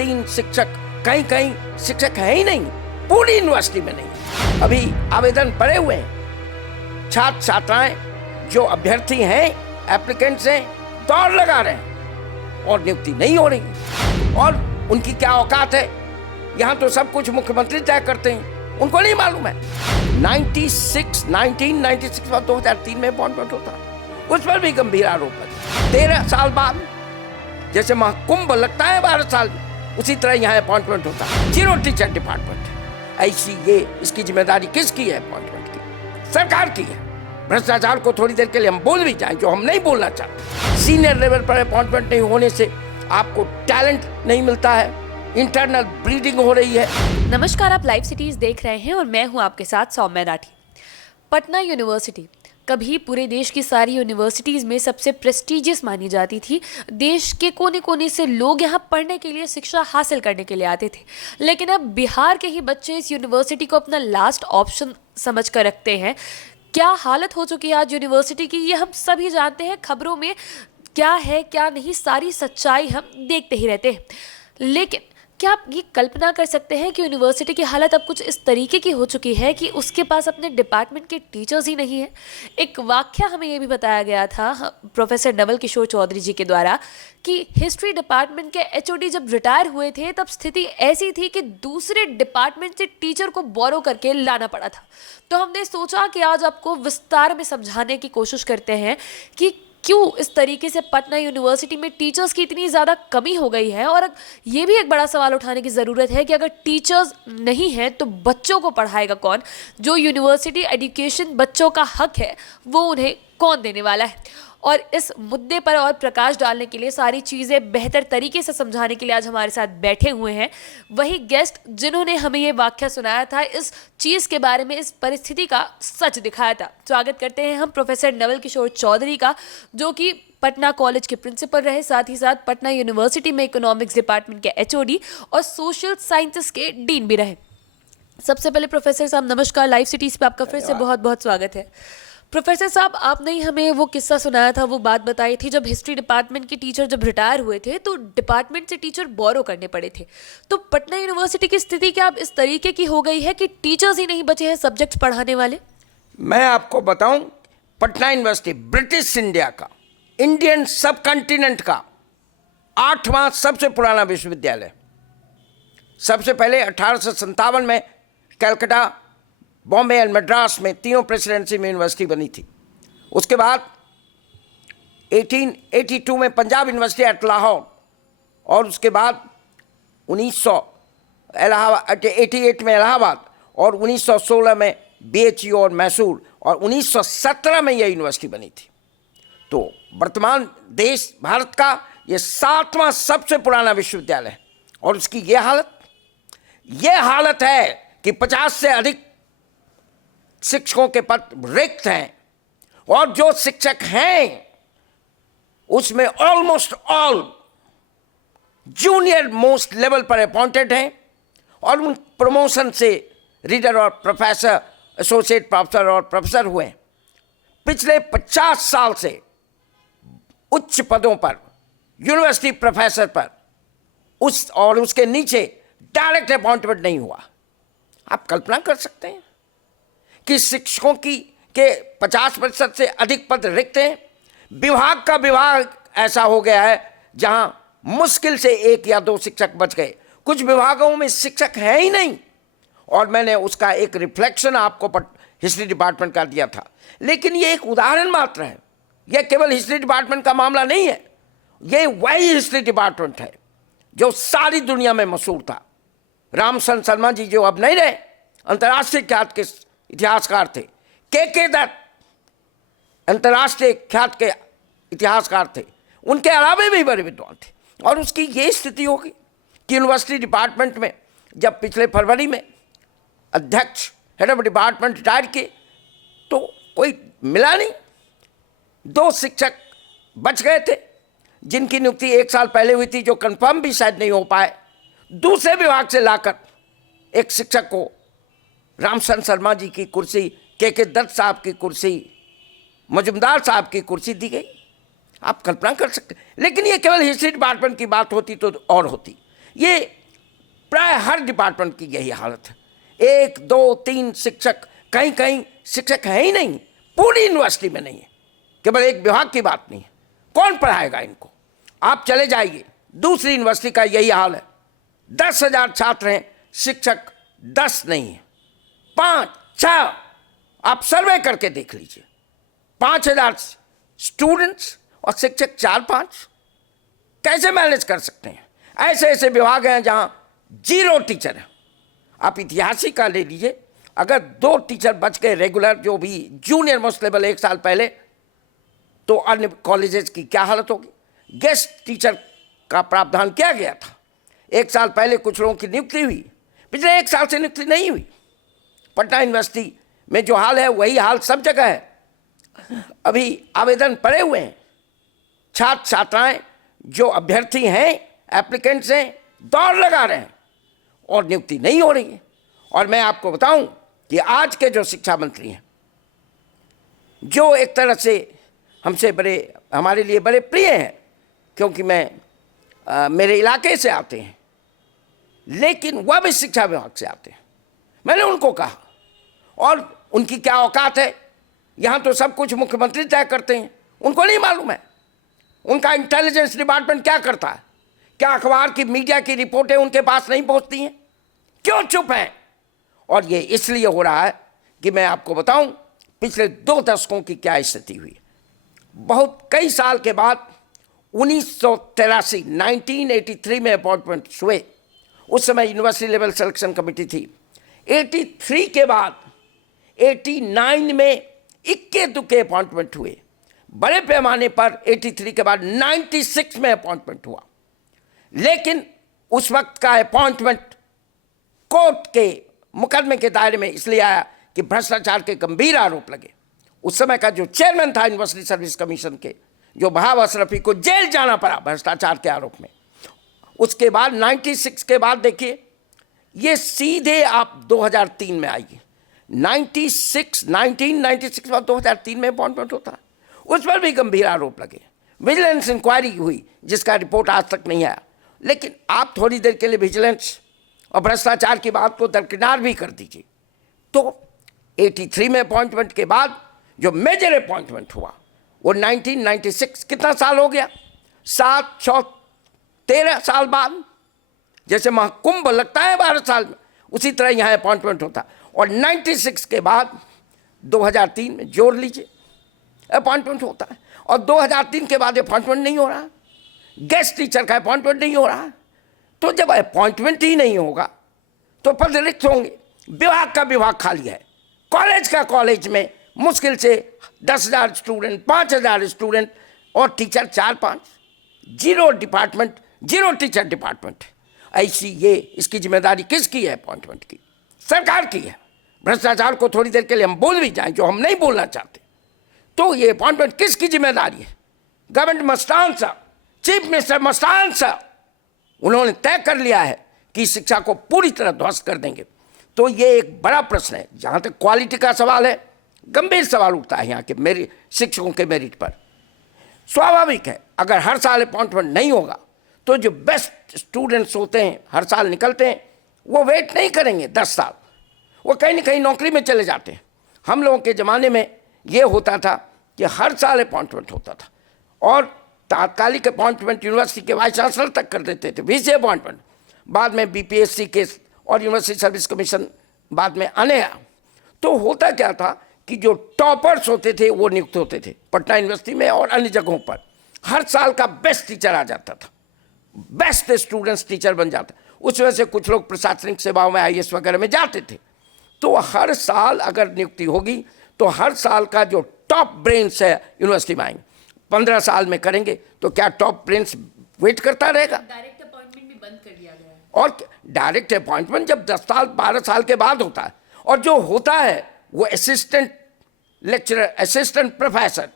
3 शिक्षक, कहीं कहीं शिक्षक है ही नहीं, पूरी यूनिवर्सिटी में नहीं। अभी आवेदन पड़े हुए हैं, छात्र छात्राएं जो अभ्यर्थी हैं, एप्लीकेंट्स हैं, दौड़ लगा रहे हैं और नियुक्ति नहीं हो रही। और उनकी क्या औकात है? यहाँ तो सब कुछ मुख्यमंत्री तय करते हैं, उनको नहीं मालूम है। 1996 में 2003 में अपॉइंटमेंट होता, उस पर भी गंभीर आरोप है। 13 साल बाद जैसे महाकुंभ लगता है 12 साल में, उसी तरह यहाँ अपॉइंटमेंट होता है। 0 टीचर डिपार्टमेंट। ऐसी ये इसकी जिम्मेदारी किसकी है? अपॉइंटमेंट की, सरकार की है। भ्रष्टाचार को थोड़ी देर के लिए हम बोल भी जाएं, जो हम नहीं बोलना चाहते। सीनियर लेवल पर अपॉइंटमेंट नहीं होने से आपको टैलेंट नहीं मिलता है, इंटरनल ब्रीडिंग हो रही है। नमस्कार, आप लाइव सिटीज देख रहे हैं और मैं हूं आपके साथ सौम्या राठी। पटना यूनिवर्सिटी कभी पूरे देश की सारी यूनिवर्सिटीज़ में सबसे प्रेस्टिजियस मानी जाती थी। देश के कोने कोने से लोग यहाँ पढ़ने के लिए, शिक्षा हासिल करने के लिए आते थे। लेकिन अब बिहार के ही बच्चे इस यूनिवर्सिटी को अपना लास्ट ऑप्शन समझ कर रखते हैं। क्या हालत हो चुकी है आज यूनिवर्सिटी की, ये हम सभी जानते हैं। खबरों में क्या है क्या नहीं, सारी सच्चाई हम देखते ही रहते हैं। लेकिन क्या आप ये कल्पना कर सकते हैं कि यूनिवर्सिटी की हालत अब कुछ इस तरीके की हो चुकी है कि उसके पास अपने डिपार्टमेंट के टीचर्स ही नहीं है। एक वाकया हमें ये भी बताया गया था प्रोफेसर नवल किशोर चौधरी जी के द्वारा कि हिस्ट्री डिपार्टमेंट के एचओडी जब रिटायर हुए थे तब स्थिति ऐसी थी कि दूसरे डिपार्टमेंट से टीचर को बोरो करके लाना पड़ा था। तो हमने सोचा कि आज आपको विस्तार में समझाने की कोशिश करते हैं कि क्यों इस तरीके से पटना यूनिवर्सिटी में टीचर्स की इतनी ज़्यादा कमी हो गई है। और ये भी एक बड़ा सवाल उठाने की ज़रूरत है कि अगर टीचर्स नहीं हैं तो बच्चों को पढ़ाएगा कौन? जो यूनिवर्सिटी एजुकेशन बच्चों का हक है वो उन्हें कौन देने वाला है? और इस मुद्दे पर और प्रकाश डालने के लिए, सारी चीज़ें बेहतर तरीके से समझाने के लिए आज हमारे साथ बैठे हुए हैं वही गेस्ट जिन्होंने हमें ये वाकया सुनाया था, इस चीज़ के बारे में, इस परिस्थिति का सच दिखाया था। स्वागत करते हैं हम प्रोफेसर नवल किशोर चौधरी का, जो कि पटना कॉलेज के प्रिंसिपल रहे, साथ ही साथ पटना यूनिवर्सिटी में इकोनॉमिक्स डिपार्टमेंट के एचओडी और सोशल साइंसेस के डीन भी रहे। सबसे पहले प्रोफेसर साहब नमस्कार, लाइव सिटीज़ पे आपका फिर से बहुत बहुत स्वागत है। प्रोफेसर साहब, आपने ही हमें वो किस्सा सुनाया था, वो बात बताई थी जब हिस्ट्री डिपार्टमेंट के टीचर जब रिटायर हुए थे तो डिपार्टमेंट से टीचर बोरो करने पड़े थे। तो पटना यूनिवर्सिटी की स्थिति क्या अब इस तरीके की हो गई है कि टीचर्स ही नहीं बचे हैं सब्जेक्ट्स पढ़ाने वाले? मैं आपको बताऊं, पटना यूनिवर्सिटी ब्रिटिश इंडिया का, इंडियन सब कॉन्टिनेंट का 8वां सबसे पुराना विश्वविद्यालय। सबसे पहले 1857 में कलकत्ता, बॉम्बे एंड मद्रास में तीनों प्रेसिडेंसी में यूनिवर्सिटी बनी थी। उसके बाद 1882 में पंजाब यूनिवर्सिटी एट लाहौर, और उसके बाद 1988 में इलाहाबाद, और 1916 में BHU और मैसूर, और 1917 में यह यूनिवर्सिटी बनी थी। तो वर्तमान देश भारत का ये 7वां सबसे पुराना विश्वविद्यालय है। और उसकी ये हालत है कि 50 से अधिक शिक्षकों के पद रिक्त हैं, और जो शिक्षक हैं उसमें almost all junior most level पर अपॉइंटेड हैं, और उन प्रमोशन से रीडर और प्रोफेसर, एसोसिएट प्रोफेसर और प्रोफेसर हुए। पिछले 50 साल से उच्च पदों पर, यूनिवर्सिटी प्रोफेसर पर, और उसके नीचे डायरेक्ट अपॉइंटमेंट नहीं हुआ। आप कल्पना कर सकते हैं कि शिक्षकों के 50% से अधिक पद रिक्त हैं। विभाग का विभाग ऐसा हो गया है जहां मुश्किल से 1 या 2 शिक्षक बच गए। कुछ विभागों में शिक्षक है ही नहीं, और मैंने उसका एक रिफ्लेक्शन आपको हिस्ट्री डिपार्टमेंट का दिया था। लेकिन ये एक उदाहरण मात्र है, यह केवल हिस्ट्री डिपार्टमेंट का मामला नहीं है। ये वही हिस्ट्री डिपार्टमेंट है जो सारी दुनिया में मशहूर था। रामचंद्र शर्मा जी जो अब नहीं रहे, अंतर्राष्ट्रीय ख्यात के इतिहासकार थे। के दत्त अंतर्राष्ट्रीय ख्यात के इतिहासकार थे, उनके अलावा भी बड़े विद्वान थे। और उसकी ये स्थिति होगी कि यूनिवर्सिटी डिपार्टमेंट में जब पिछले फरवरी में अध्यक्ष, हेड ऑफ डिपार्टमेंट रिटायर किए तो कोई मिला नहीं। 2 शिक्षक बच गए थे जिनकी नियुक्ति 1 साल पहले हुई थी, जो कंफर्म भी शायद नहीं हो पाए। दूसरे विभाग से लाकर एक शिक्षक को रामचंद्र शर्मा जी की कुर्सी, के दत्त साहब की कुर्सी, मजुमदार साहब की कुर्सी दी गई। आप कल्पना कर सकते। लेकिन ये केवल हिस्ट्री डिपार्टमेंट की बात होती तो और होती। ये प्राय हर डिपार्टमेंट की यही हालत है। 1, 2, 3 शिक्षक, कहीं कहीं शिक्षक है ही नहीं, पूरी यूनिवर्सिटी में नहीं है, केवल एक विभाग की बात नहीं है। कौन पढ़ाएगा इनको? आप चले जाइए, दूसरी यूनिवर्सिटी का यही हाल है। 10,000 छात्र हैं, शिक्षक 10 नहीं है, 5, 6। आप सर्वे करके देख लीजिए, 5,000 स्टूडेंट्स और शिक्षक 4-5, कैसे मैनेज कर सकते हैं? ऐसे ऐसे विभाग हैं जहां 0 टीचर है। आप इतिहास ही का ले लीजिए, अगर 2 टीचर बच गए रेगुलर, जो भी जूनियर मोस्ट लेवल 1 साल पहले, तो अन्य कॉलेजेस की क्या हालत होगी? गेस्ट टीचर का प्रावधान किया गया था, 1 साल पहले कुछ लोगों की नियुक्ति हुई, पिछले 1 साल से नियुक्ति नहीं हुई। पटना यूनिवर्सिटी में जो हाल है वही हाल सब जगह है। अभी आवेदन पड़े हुए हैं, छात्र छात्राएं जो अभ्यर्थी हैं, एप्लीकेंट्स हैं, दौड़ लगा रहे हैं और नियुक्ति नहीं हो रही है। और मैं आपको बताऊं कि आज के जो शिक्षा मंत्री हैं, जो एक तरह से हमसे हमारे लिए बड़े प्रिय हैं, क्योंकि मेरे इलाके से आते हैं, लेकिन वह भी शिक्षा विभाग से आते हैं। मैंने उनको कहा, और उनकी क्या औकात है, यहाँ तो सब कुछ मुख्यमंत्री तय करते हैं, उनको नहीं मालूम है उनका इंटेलिजेंस डिपार्टमेंट क्या करता है? क्या अखबार की, मीडिया की रिपोर्टें उनके पास नहीं पहुँचती हैं? क्यों चुप हैं? और ये इसलिए हो रहा है कि मैं आपको बताऊं पिछले 2 दशकों की क्या स्थिति हुई। बहुत कई साल के बाद 1983 में अपॉइंटमेंट हुए, उस समय यूनिवर्सिटी लेवल सिलेक्शन कमेटी थी। 83 के बाद 89 में इक्के दुक्के अपॉइंटमेंट हुए, बड़े पैमाने पर 83 के बाद 96 में अपॉइंटमेंट हुआ। लेकिन उस वक्त का अपॉइंटमेंट कोर्ट के मुकदमे के दायरे में इसलिए आया कि भ्रष्टाचार के गंभीर आरोप लगे। उस समय का जो चेयरमैन था यूनिवर्सिटी सर्विस कमीशन के, जो बहाव अशरफी को जेल जाना पड़ा भ्रष्टाचार के आरोप में। उसके बाद 96 के बाद देखिए, ये सीधे आप 2003 में आइए, 1996 के बाद 2003 में अपॉइंटमेंट होता है, उस पर भी गंभीर आरोप लगे। विजिलेंस इंक्वायरी हुई जिसका रिपोर्ट आज तक नहीं आया। लेकिन आप थोड़ी देर के लिए विजिलेंस और भ्रष्टाचार की बात को दरकिनार भी कर दीजिए, तो 83 में अपॉइंटमेंट के बाद जो मेजर अपॉइंटमेंट हुआ वो 1996, कितना साल हो गया, 7, 6, 13 साल बाद। जैसे महाकुंभ लगता है 12 साल में, उसी तरह यहाँ अपॉइंटमेंट होता। और 96 के बाद 2003 में जोड़ लीजिए अपॉइंटमेंट होता है, और 2003 के बाद अपॉइंटमेंट नहीं हो रहा, गेस्ट टीचर का अपॉइंटमेंट नहीं हो रहा। तो जब अपॉइंटमेंट ही नहीं होगा तो पद रिक्त होंगे, विभाग का विभाग खाली है, कॉलेज का कॉलेज में मुश्किल से 10,000 स्टूडेंट, 5,000 स्टूडेंट और टीचर 4-5, 0 डिपार्टमेंट, 0 टीचर डिपार्टमेंट। ऐसी ये इसकी जिम्मेदारी किसकी है? अपॉइंटमेंट की, सरकार की है। भ्रष्टाचार को थोड़ी देर के लिए हम बोल भी जाएं, जो हम नहीं बोलना चाहते, तो ये अपॉइंटमेंट किसकी जिम्मेदारी है? Government must answer, chief minister must answer. उन्होंने तय कर लिया है कि शिक्षा को पूरी तरह ध्वस्त कर देंगे। तो ये एक बड़ा प्रश्न है। जहाँ तक क्वालिटी का सवाल है, गंभीर सवाल उठता है यहाँ के शिक्षकों के मेरिट पर। स्वाभाविक है, अगर हर साल अपॉइंटमेंट नहीं होगा तो जो बेस्ट स्टूडेंट्स होते हैं, हर साल निकलते हैं, वो वेट नहीं करेंगे 10 साल, वो कहीं ना कहीं नौकरी में चले जाते हैं। हम लोगों के ज़माने में ये होता था कि हर साल अपॉइंटमेंट होता था, और तात्कालिक अपॉइंटमेंट यूनिवर्सिटी के वाइस चांसलर तक कर देते थे, वीसी अपॉइंटमेंट। बाद में बीपीएससी के और यूनिवर्सिटी सर्विस कमीशन बाद में आने आया। तो होता क्या था कि जो टॉपर्स होते थे वो नियुक्त होते थे पटना यूनिवर्सिटी में और अन्य जगहों पर। हर साल का बेस्ट टीचर आ जाता था, बेस्ट स्टूडेंट्स टीचर बन जाते। उस वजह से कुछ लोग प्रशासनिक सेवाओं में आईएएस वगैरह में जाते थे। तो हर साल अगर नियुक्ति होगी तो हर साल का जो टॉप ब्रेन्स है यूनिवर्सिटी में आएंगे। 15 साल में करेंगे तो क्या टॉप ब्रेन्स वेट करता रहेगा? डायरेक्ट अपॉइंटमेंट भी बंद कर दिया गया है। और डायरेक्ट अपॉइंटमेंट जब 10 साल 12 साल के बाद होता है, और जो होता है वो असिस्टेंट लेक्चरर, असिस्टेंट प्रोफेसर,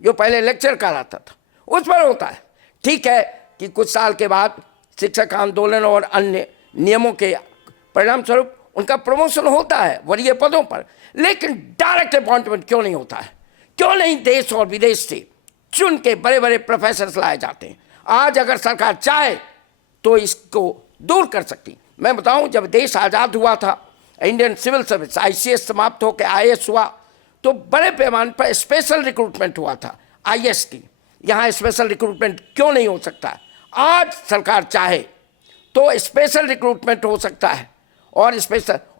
जो पहले लेक्चर कहलाता था, उस पर होता है। ठीक है कि कुछ साल के बाद शिक्षक आंदोलन और अन्य नियमों के परिणाम स्वरूप उनका प्रमोशन होता है वरीय पदों पर, लेकिन डायरेक्ट अपॉइंटमेंट क्यों नहीं होता है? क्यों नहीं देश और विदेश से चुन के बड़े बड़े प्रोफेसर लाए जाते हैं? आज अगर सरकार चाहे तो इसको दूर कर सकती। मैं बताऊं, जब देश आज़ाद हुआ था, इंडियन सिविल सर्विस ICS समाप्त होकर IAS हुआ, तो बड़े पैमाने पर स्पेशल रिक्रूटमेंट हुआ था IS की। यहाँ स्पेशल रिक्रूटमेंट क्यों नहीं हो सकता है? आज सरकार चाहे तो स्पेशल रिक्रूटमेंट हो सकता है और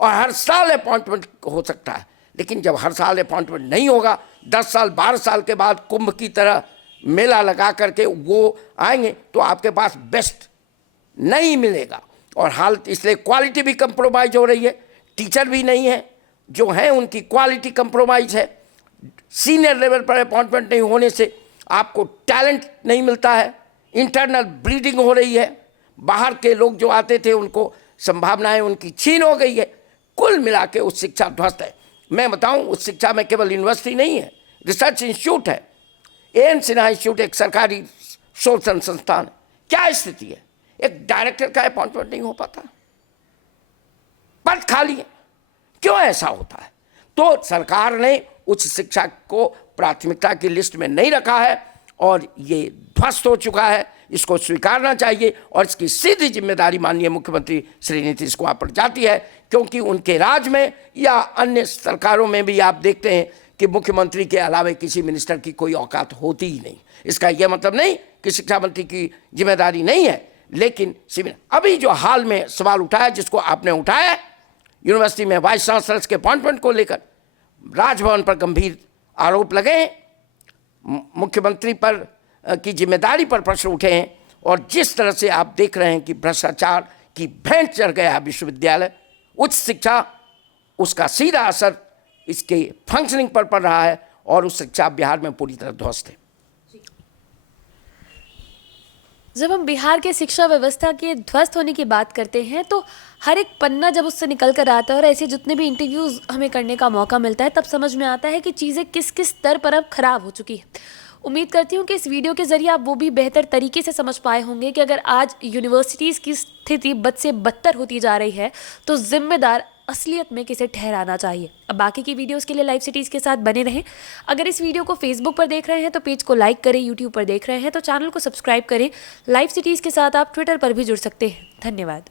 हर साल अपॉइंटमेंट हो सकता है। लेकिन जब हर साल अपॉइंटमेंट नहीं होगा, 10 साल 12 साल के बाद कुंभ की तरह मेला लगा करके वो आएंगे, तो आपके पास बेस्ट नहीं मिलेगा। और हालत इसलिए क्वालिटी भी कंप्रोमाइज हो रही है, टीचर भी नहीं है, जो हैं उनकी क्वालिटी कंप्रोमाइज है। सीनियर लेवल पर अपॉइंटमेंट नहीं होने से आपको टैलेंट नहीं मिलता है, इंटरनल ब्लीडिंग हो रही है, बाहर के लोग जो आते थे उनको संभावनाएं उनकी छीन हो गई है। कुल मिला के उस शिक्षा ध्वस्त है। मैं बताऊं, उस शिक्षा में केवल यूनिवर्सिटी नहीं है, रिसर्च इंस्टीट्यूट है। AN सिन्हा इंस्टीट्यूट एक सरकारी शोध संस्थान। क्या स्थिति है? एक डायरेक्टर का अपॉइंटमेंट नहीं हो पाता, पद खाली है। क्यों ऐसा होता है? तो सरकार ने उच्च शिक्षा को प्राथमिकता की लिस्ट में नहीं रखा है और ये ध्वस्त हो चुका है। इसको स्वीकारना चाहिए और इसकी सीधी जिम्मेदारी माननीय मुख्यमंत्री श्री नीतीश कुमार पर जाती है, क्योंकि उनके राज में या अन्य सरकारों में भी आप देखते हैं कि मुख्यमंत्री के अलावा किसी मिनिस्टर की कोई औकात होती ही नहीं। इसका यह मतलब नहीं कि शिक्षा मंत्री की जिम्मेदारी नहीं है, लेकिन अभी जो हाल में सवाल उठाया, जिसको आपने उठाया यूनिवर्सिटी में वाइस चांसलर्स के अपॉइंटमेंट को लेकर, राजभवन पर गंभीर आरोप लगे हैं, मुख्यमंत्री पर की जिम्मेदारी पर प्रश्न उठे हैं, और जिस तरह से आप देख रहे हैं कि भ्रष्टाचार की भेंट चढ़ गया है विश्वविद्यालय, उच्च शिक्षा, उसका सीधा असर इसके फंक्शनिंग पर पड़ रहा है और उस शिक्षा बिहार में पूरी तरह ध्वस्त है। जब हम बिहार के शिक्षा व्यवस्था के ध्वस्त होने की बात करते हैं, तो हर एक पन्ना जब उससे निकल कर आता है और ऐसे जितने भी इंटरव्यूज़ हमें करने का मौका मिलता है, तब समझ में आता है कि चीज़ें किस किस स्तर पर अब खराब हो चुकी है। उम्मीद करती हूँ कि इस वीडियो के ज़रिए आप वो भी बेहतर तरीके से समझ पाए होंगे कि अगर आज यूनिवर्सिटीज़ की स्थिति बद से बदतर होती जा रही है, तो जिम्मेदार असलियत में किसे ठहराना चाहिए। अब बाकी की वीडियोस के लिए लाइव सिटीज़ के साथ बने रहें। अगर इस वीडियो को फेसबुक पर देख रहे हैं तो पेज को लाइक करें, यूट्यूब पर देख रहे हैं तो चैनल को सब्सक्राइब करें। लाइव सिटीज़ के साथ आप ट्विटर पर भी जुड़ सकते हैं। धन्यवाद।